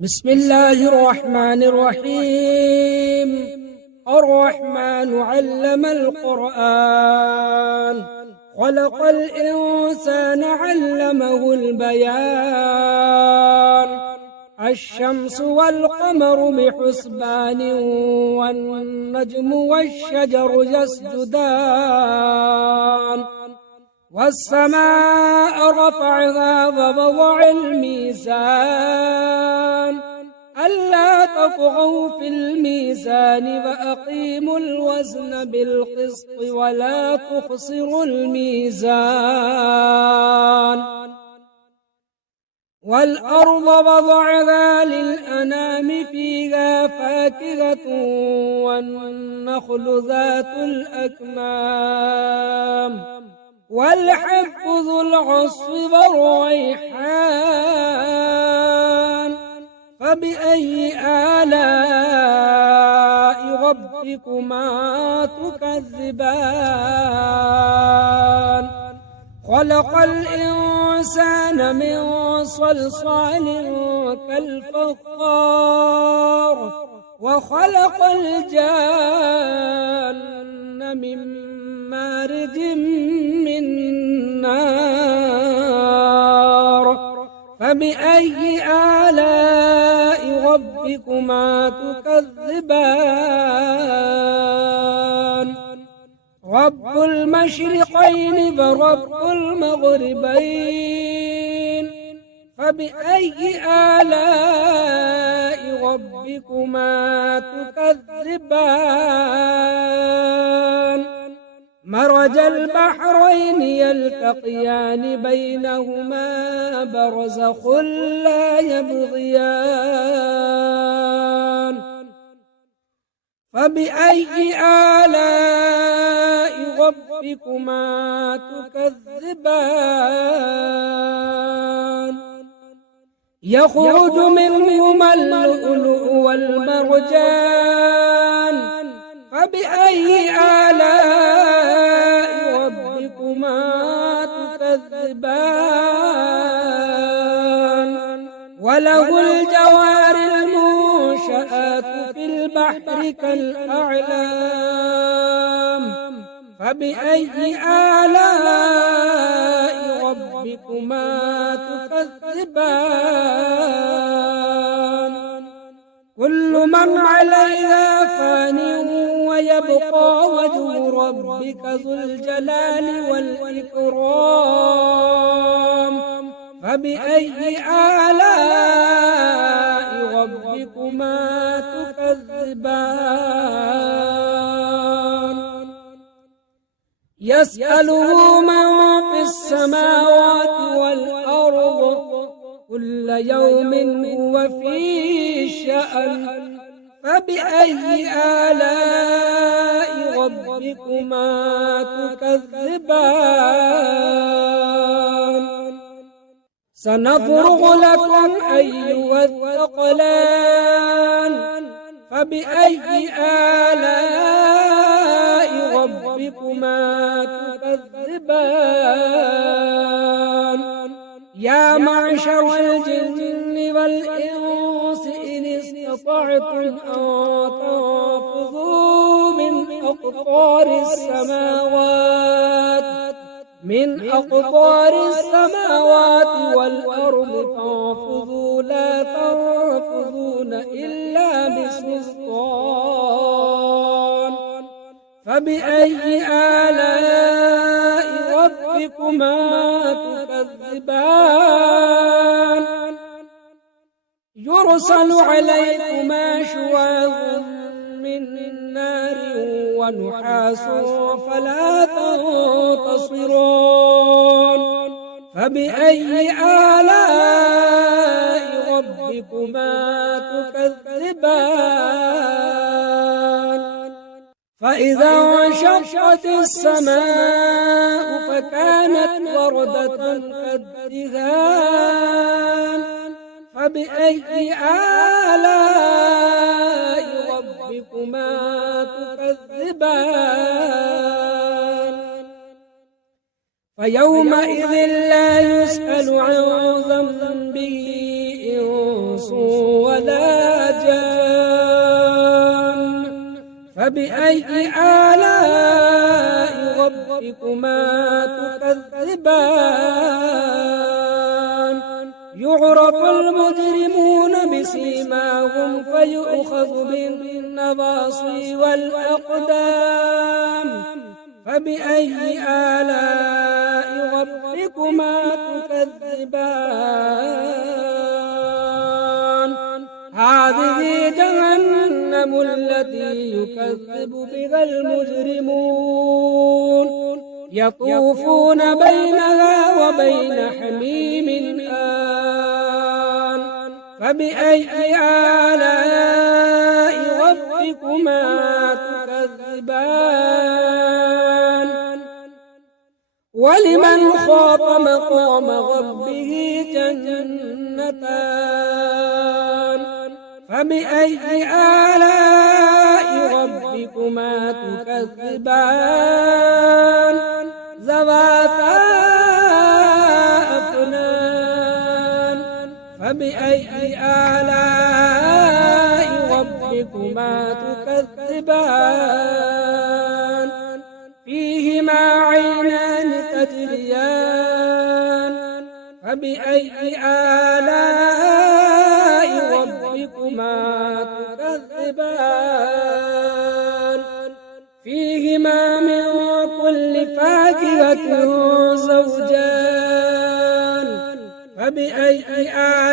بسم الله الرحمن الرحيم. الرحمن علم القرآن، خلق الإنسان علمه البيان. الشمس والقمر بحسبان، والنجم والشجر يسجدان. والسماء رفعها ووضع الميزان، ألا تطغوا في الميزان وأقيموا الوزن بالقسط ولا تخسروا الميزان. والأرض وضعها للأنام، فيها فاكهة والنخل ذات الأكمام، والحب ذو العصف والريحان. فبأي آلاء ربكما تكذبان؟ خلق الإنسان من صلصال كالفخار، وخلق الجان من مارج من نار. فبأي آلاء ربكما تكذبان؟ رب المشرقين ورب المغربين، فبأي آلاء ربكما تكذبان؟ مرج البحرين يلتقيان، بينهما برزخ لا يبغيان. فبأي آلاء ربكما تكذبان؟ يخرج منهما اللؤلؤ والمرجان، فبأي آلاء ربكما تكذبان؟ وله الجوار المنشآت في البحر كالأعلام، فبأي آلاء ربكما تكذبان؟ كل من عليها فان، ويبقى وجه ربك ذو الجلال والإكرام. فبأي آلاء ربكما تكذبان؟ يسأله من في السماوات والأرض، كل يوم هو في شأن. فبأي آلاء ربكما تكذبان؟ سنفرغ لكم أيها الثقلان، فبأي آلاء ربكما تكذبان؟ يا معشر الجن والإنس إن استطعتم أن تنفذوا من أقطار السماوات والأرض، فانفذوا لا تنفذون إلا بسلطان. فبأي آلاء ربكما تكذبان؟ يرسل عليكما شواظ من نار ونحاس فلا تنتصران. فبأي آلاء ربكما تكذبان؟ فإذا انشقت السماء فكانت وردة كالدهان. فبأي آلاء ربكما تكذبان؟ فيومئذ لا يسأل عن ذنبه إنس ولا جان فبأي آلاء ربكما تكذبان يعرف المجرمون بسيماهم فيؤخذ بالنواصي والأقدام فبأي آلاء ربكما تكذبان هذه جهنم التي يكذب بها المجرمون يطوفون بينها وبين حميم آن فبأي آلاء ربكما تكذبان ولمن خاف مقام ربه جنتان فبأي آلاء ربكما تكذبان ذواتا أفنان فبأي آلاء ربكما تكذبان فيهما عينان تجريان فبأي آلاء ربكما تكذبان فيهما من كل فاكهة زوجان فبأي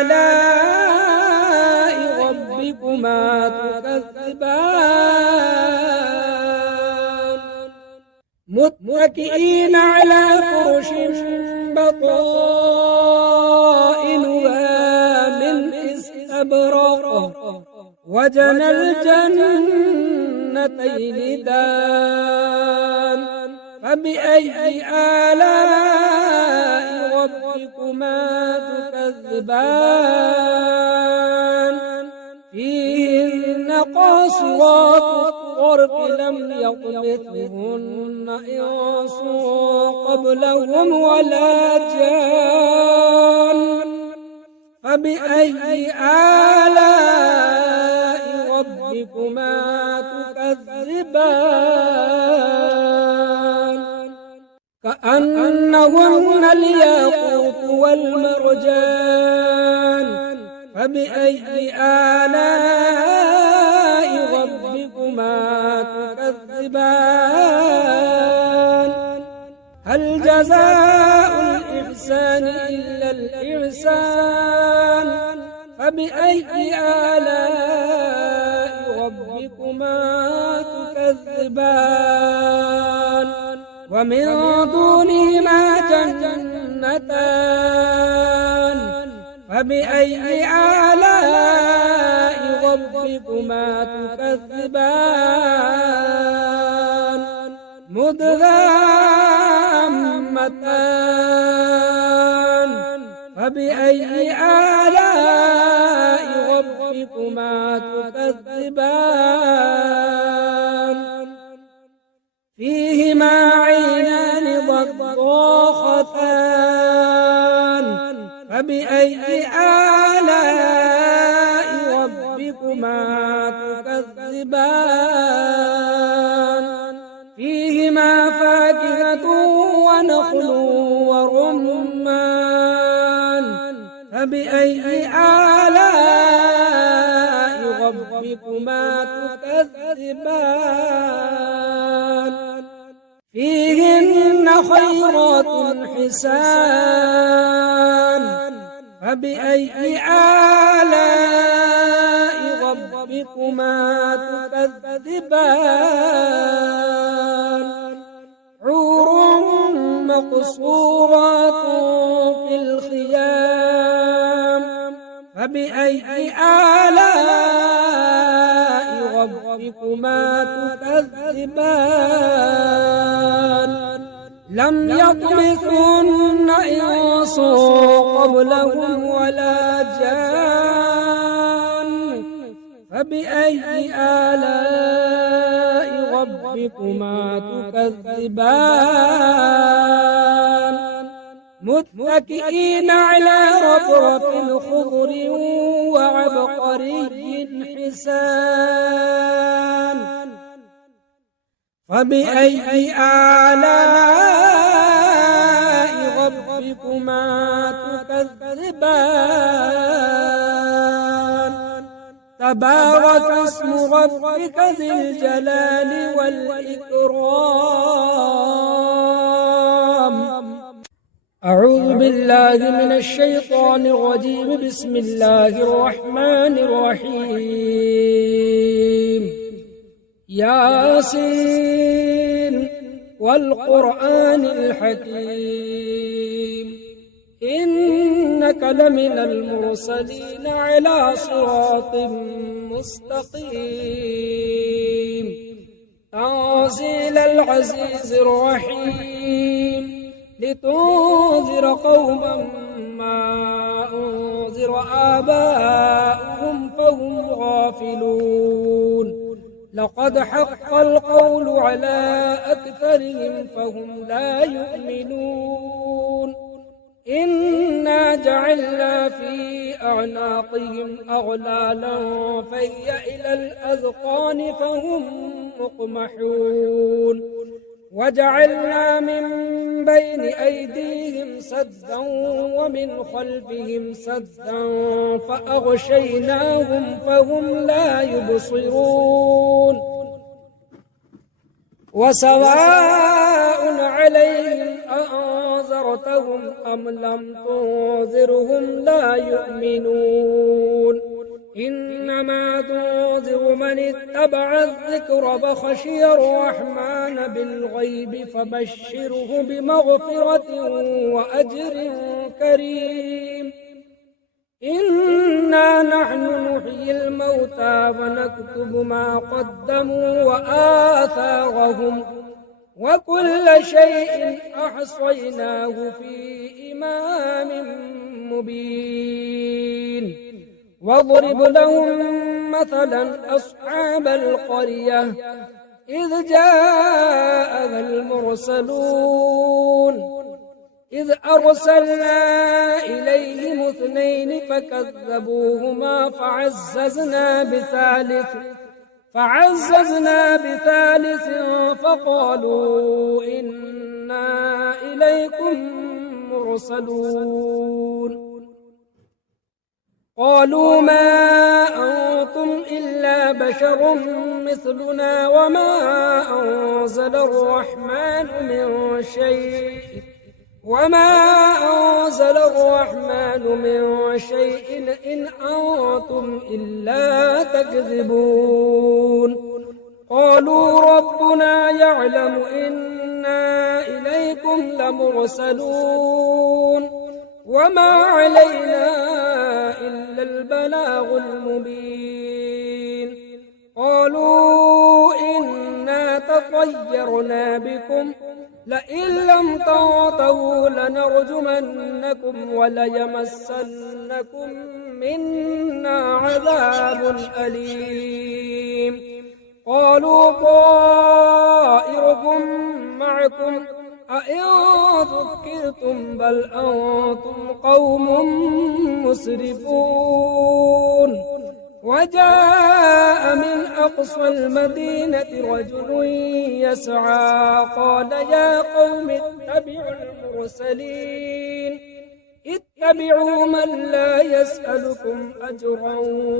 آلاء ربكما تكذبان متكئين على فرش بطائنها من استبرق وجنى الجنتين دان فبأي آلاء ربكما تكذبان فيهن قاصرات الطرف لم يطمثهن إنس قبلهم ولا جان فبأي آلاء ربكما تكذبان كأنهن الياقوت والمرجان فبأي آلاء ربكما تكذبان هل جزاء الإحسان إلا الإحسان فبأي آلاء ربكما تكذبان ومن دونهما جنتان فبأي آلاء ربكما تكذبان مدغامتان فبأي آلاء ربكما تكذبان فيهما عينان ضاختان فبأي آلاء ربكما تكذبان فيهما فاكهة ونخل ورمان فبأي آلاء ربكما تكذبان فيهن خيرات حسان فبأي آلاء ربكما تكذبان حور مقصورات في الخيام فبأي آلاء ربكما تكذبان لم يطمثهن إنس قبلهم ولا جان فبأي آلاء ربكما تكذبان متكئين على رفرف خضر وعبقري حسان فبأي آلاء ربكما تكذبان تبارك اسم ربك ذي الجلال والإكرام أعوذ بالله من الشيطان الرجيم بسم الله الرحمن الرحيم ياسين والقرآن الحكيم إنك لمن المرسلين على صراط مستقيم تنزيل العزيز الرحيم لتنذر قوما ما أنذر آباؤهم فهم غافلون لقد حق القول على أكثرهم فهم لا يؤمنون إنا جعلنا في أعناقهم أغلالا فهي إلى الأذقان فهم مقمحون وجعلنا من بين أيديهم سدا ومن خلفهم سدا فأغشيناهم فهم لا يبصرون وسواء عليهم أأنذرتهم أم لم تنذرهم لا يؤمنون إنما تنذر من اتبع الذكر فخشي الرحمن بالغيب فبشره بمغفرة وأجر كريم إنا نحن نحيي الموتى ونكتب ما قدموا وآثارهم وكل شيء أحصيناه في إمام مبين واضرب لهم مثلا أصحاب القرية إذ جاءها المرسلون إذ أرسلنا إليهم اثنين فكذبوهما فعززنا بثالث فقالوا إنا إليكم مرسلون قالوا ما أنتم إلا بشر مثلنا وما أنزل الرحمن من شيء إن أنتم إلا تكذبون قالوا ربنا يعلم إنا إليكم لمرسلون وما علينا إلا البلاغ المبين قالوا إنا تطيرنا بكم لئن لم تنتهوا لنرجمنكم وليمسنكم منا عذاب أليم قالوا طائركم معكم أئن ذكرتم بل أنتم قوم مسرفون وجاء من أقصى المدينة رجل يسعى قال يا قوم اتبعوا المرسلين اتبعوا من لا يسألكم أجرا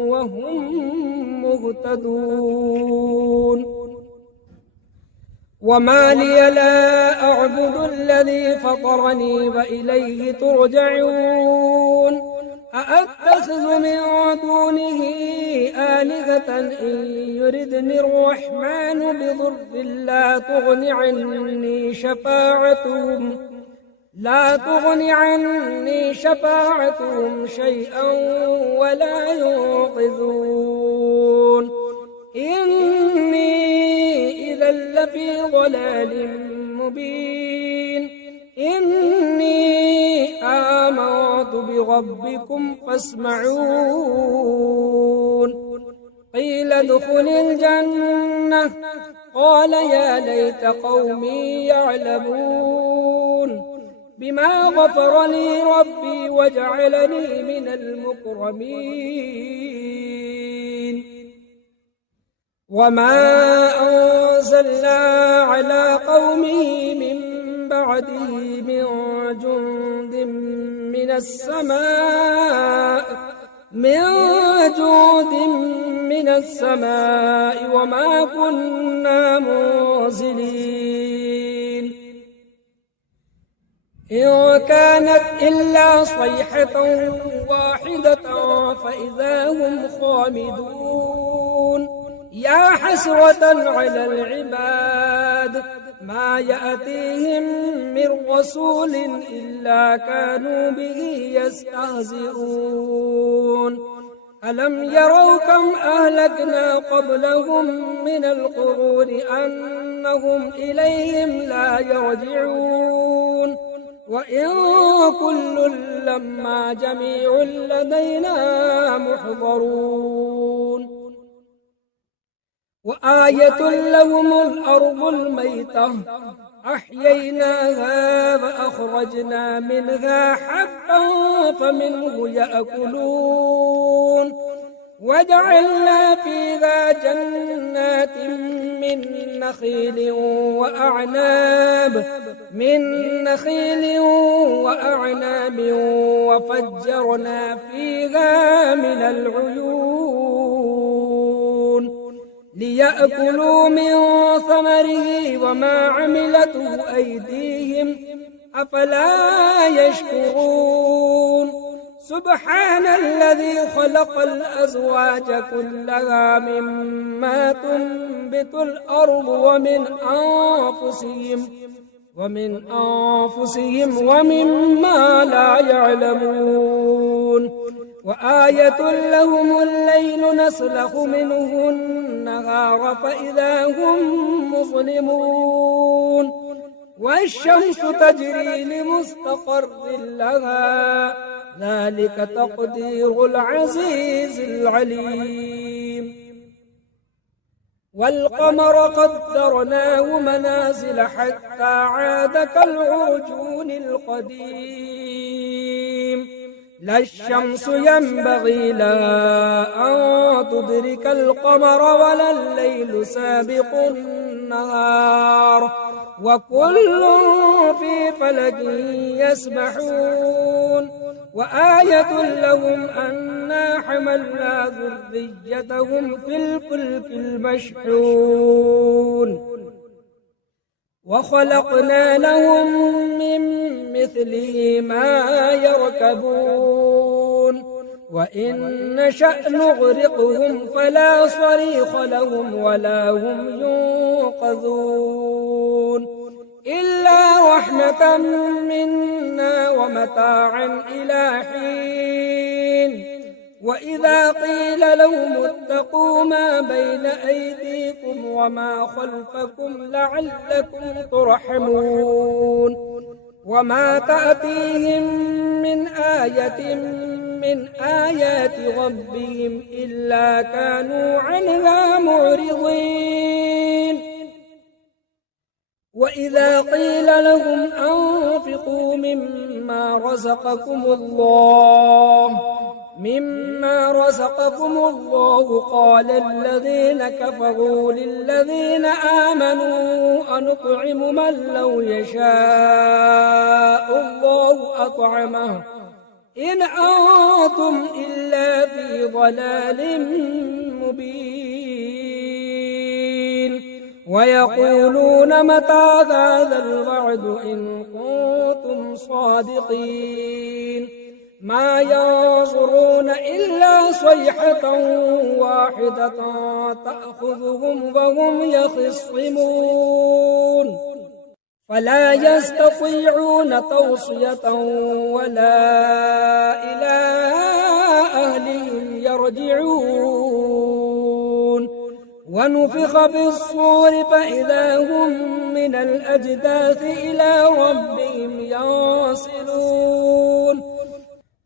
وهم مهتدون وما لي لا أعبد الذي فطرني وإليه ترجعون أأتخذ من دونه آلهة إن يردني الرحمن بضر لا تغن عني شفاعتهم شيئا ولا ينقذون إني إذا لفي ضلال مبين إني آمنت بربكم فاسمعون قيل ادخل الجنة قال يا ليت قومي يعلمون بما غفر لي ربي وجعلني من المكرمين وما أنزلنا على قومه من بعده من جند من السماء وما كنا منزلين إن كانت إلا صيحة واحدة فإذا هم خامدون يا حسرة على العباد ما يأتيهم من رسول إلا كانوا به يستهزئون ألم يروا كم أهلكنا قبلهم من القرون أنهم إليهم لا يرجعون وإن كل لما جميع لدينا محضرون وآية لهم الأرض الميتة أحييناها فأخرجنا منها حبا فمنه يأكلون وجعلنا فيها جنات من نخيل وأعناب وفجرنا فيها من العيون ليأكلوا من ثمره وما عملته أيديهم أفلا يشكرون سبحان الذي خلق الأزواج كلها مما تنبت الأرض ومن أنفسهم ومما لا يعلمون وآية لهم الليل نسلخ منه النهار فإذا هم مظلمون والشمس تجري لمستقر لها ذلك تقدير العزيز العليم والقمر قدرناه منازل حتى عاد كالعرجون القديم لا الشمس ينبغي لها أن تدرك القمر ولا الليل سابق النهار وكل في فلك يسبحون وآية لهم أنا حملنا ذريتهم في الفلك المشحون وخلقنا لهم من مثله ما يركبون وإن نشأ نغرقهم فلا صريخ لهم ولا هم ينقذون إلا رحمة منا ومتاعا إلى حين وإذا قيل لهم اتقوا ما بين أيديكم وما خلفكم لعلكم ترحمون وما تأتيهم من آية من آيات ربهم إلا كانوا عنها معرضين وإذا قيل لهم أنفقوا مما رزقكم الله قال الذين كفروا للذين آمنوا أنطعم من لو يشاء الله أطعمه إن أنتم إلا في ضلال مبين ويقولون متى هذا الوعد إن كنتم صادقين ما ينظرون إلا صيحة واحدة تأخذهم وهم يخصمون فلا يستطيعون توصية ولا إلى أهلهم يرجعون ونفخ في الصور فإذا هم من الأجداث إلى ربهم ينسلون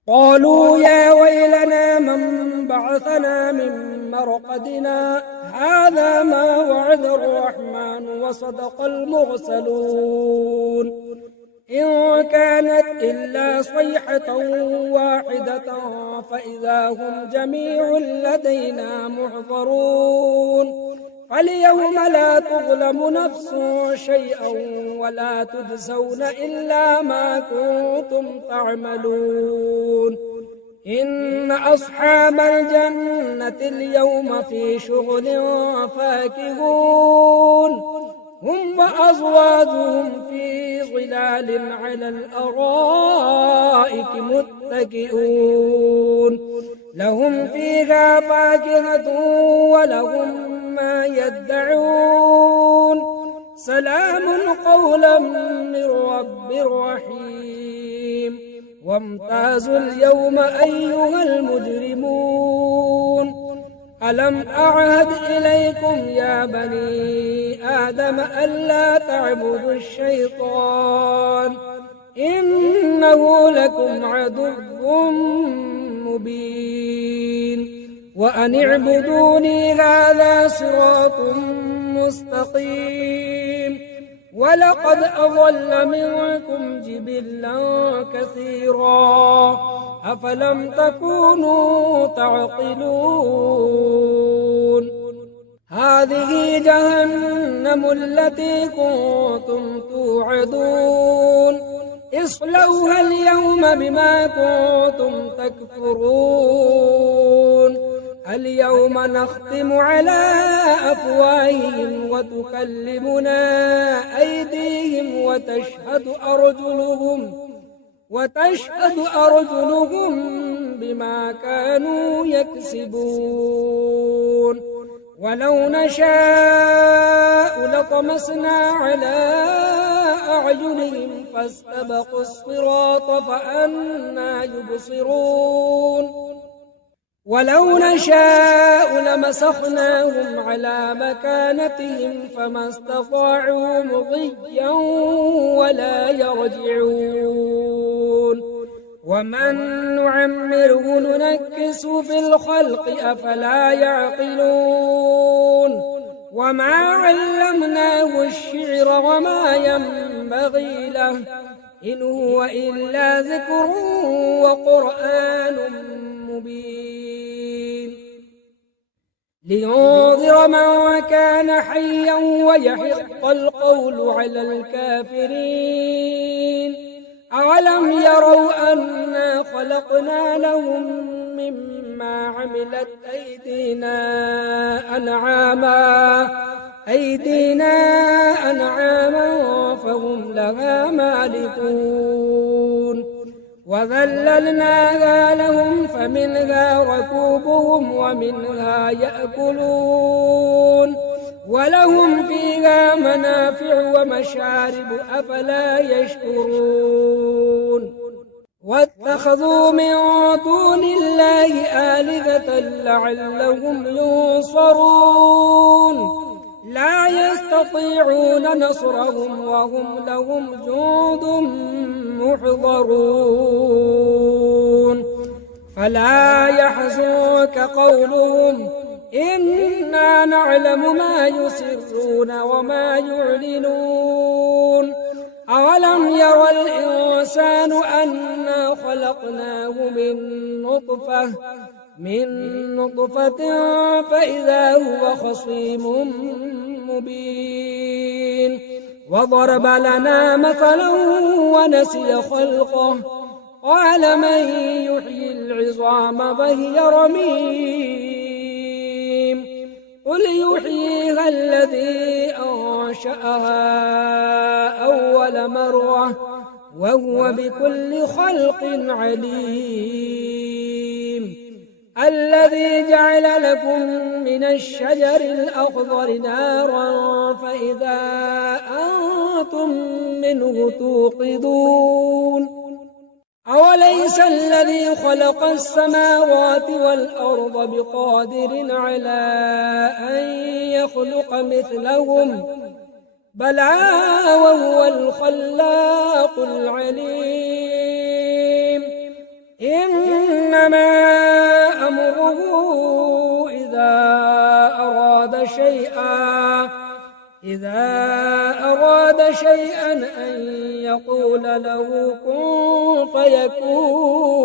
قالوا يا ويلنا من بعثنا من مرقدنا هذا ما وعد الرحمن وصدق المرسلون إن كانت إلا صيحة واحدة فإذا هم جميع لدينا محضرون فاليوم لا تظلم نفس شيئا ولا تجزون إلا ما كنتم تعملون إن أصحاب الجنة اليوم في شغل فاكهون هم وأزواجهم في ظلال على الأرائك متكئون لهم فيها فاكهة ولهم ما يدعون سلام قولا من رب رحيم وامتازوا اليوم أيها المجرمون ألم أعهد إليكم يا بني آدم ألا تعبدوا الشيطان إنه لكم عدو مبين وأن اعبدوني هذا صراط مستقيم ولقد أضل منكم جبلا كثيرا أفلم تكونوا تعقلون هذه جهنم التي كنتم توعدون اصلوها اليوم بما كنتم تكفرون اليوم نختم على أفواههم وتكلمنا أيديهم وتشهد أرجلهم بما كانوا يكسبون ولو نشاء لطمسنا على أعينهم فاستبقوا الصراط فأنى يبصرون ولو نشاء لمسخناهم على مكانتهم فما استطاعوا مضيا ولا يرجعون ومن نعمره ننكس في الخلق أفلا يعقلون وما علمناه الشعر وما ينبغي له إن هو إلا ذكر وقرآن مبين لينذر من كان حيا ويحق القول على الكافرين أولم يروا أنا خلقنا لهم مما عملت أيدينا أنعاما فهم لها مالكون وذللناها لهم فمنها ركوبهم ومنها يأكلون ولهم فيها منافع ومشارب أفلا يشكرون واتخذوا من دون الله آلهة لعلهم ينصرون لا يستطيعون نصرهم وهم لهم جند محضرون فلا يحزنك قولهم إنا نعلم ما يسرون وما يعلنون أولم ير الإنسان أنا خلقناه من نطفة فإذا هو خصيم مبين وضرب لنا مثلا ونسي خلقه قال من يحيي العظام وهي رميم قل يحييها الذي أنشأها أول مرة وهو بكل خلق عليم الذي جعل لكم من الشجر الأخضر نارا فإذا أنتم منه توقدون أوليس الذي خلق السماوات والأرض بقادر على أن يخلق مثلهم بلى وهو الخلاق العليم إنما أمره إذا أراد شيئا إذا أراد شيئا أن يقول له كن فيكون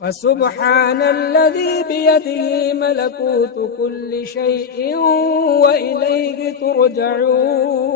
فسبحان الذي بيده ملكوت كل شيء وإليه ترجعون